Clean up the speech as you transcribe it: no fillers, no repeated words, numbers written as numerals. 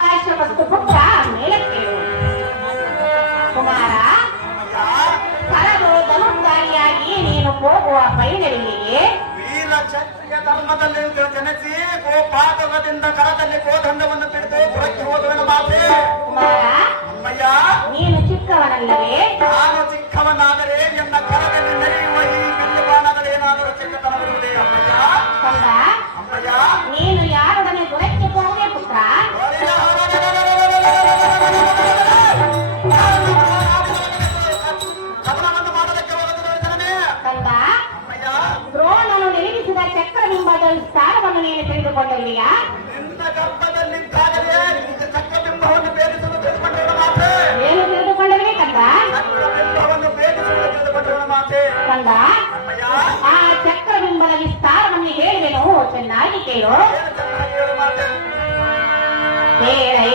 ಮತ್ತು ಪುತ್ರ ಮೇಲಕ್ಕೇಳು ಕುಮಾರ. ಕರದು ಧನುರ್ಧಾರಿಯಾಗಿ ನೀನು ಹೋಗುವ ಪೈನಡಿಗೆ ವೀರ ಕ್ಷತ್ರಿಯ ಧರ್ಮದಲ್ಲಿ ಜನಿಸಿ ಗೋಪಾದಕದಿಂದ ಕರದಲ್ಲಿ ಗೋದಂಡವನ್ನು ಹಿಡಿದು ಹೊರಕ್ಕೆ ಹೋಗುವನ ಮಾತೆ. ಕುಮಾರ, ಅಮ್ಮಯ್ಯ, ನೀನು ಚಿಕ್ಕವನಲ್ಲವೇ? ನಾನು ಚಿಕ್ಕವನಾದರೆ ಎನ್ನ ಕರದಲ್ಲಿ ನಡೆಯುವ ಈ ಬಿಲ್ಲು ಬಾಣದಲ್ಲಿ ಏನಾದರೂ ಚಿಕ್ಕತನವಿರುವುದೇ ಅಮ್ಮಯ್ಯ? ಕಂದ, ಅಮ್ಮಯ್ಯ, ನೀನು ಯಾರೊಡನೆ ದೊರಕ್ಕೆ ಹೋಗುವೆ ಪುತ್ರ? ಕವನವನ್ನು ಮಾಡೋದಕ್ಕೆ ಹೋಗುತ್ತಿರುವ ಜನನೇ. ಕಂದ, ಅಮ್ಮಯ್ಯ, ದ್ರೋಣನು ನಿರ್ಮಿಸಿದ ಚಕ್ರಬಿಂಬದ ಸ್ಥಾನವನ್ನು ನೀನು ತಿಳಿದುಕೊಳ್ಳಲಿಯಾ? ನಿನ್ನ ಗರ್ಭದಲ್ಲಿದ್ದಾಗಲೇ ನಿನ್ನ ಚಕ್ರಬಿಂಬವನ್ನು ಭೇದಿಸಲು ತಿಳಿದುಕೊಂಡಿರುವ ಮಾತೆ. ಏನು ತಿಳಿದುಕೊಳ್ಳಲೇ ಕಂದ? ಚಕ್ರಬಿಂಬವನ್ನು ಭೇದಿಸಲು ತಿಳಿದುಕೊಂಡಿರುವ ಮಾತೆ. ಕಂದ, ಅಮ್ಮಯ್ಯ, ಆ ಚಕ್ರಬಿಂಬದ ವಿಸ್ತಾರವನ್ನು ಹೇಳಿದೆನು, ಚೆನ್ನಾಗಿ ಕೇಳು. ಏನು ಚೆನ್ನಾಗಿ ಹೇಳು ಮಾತೆ. ಹೇಳೇ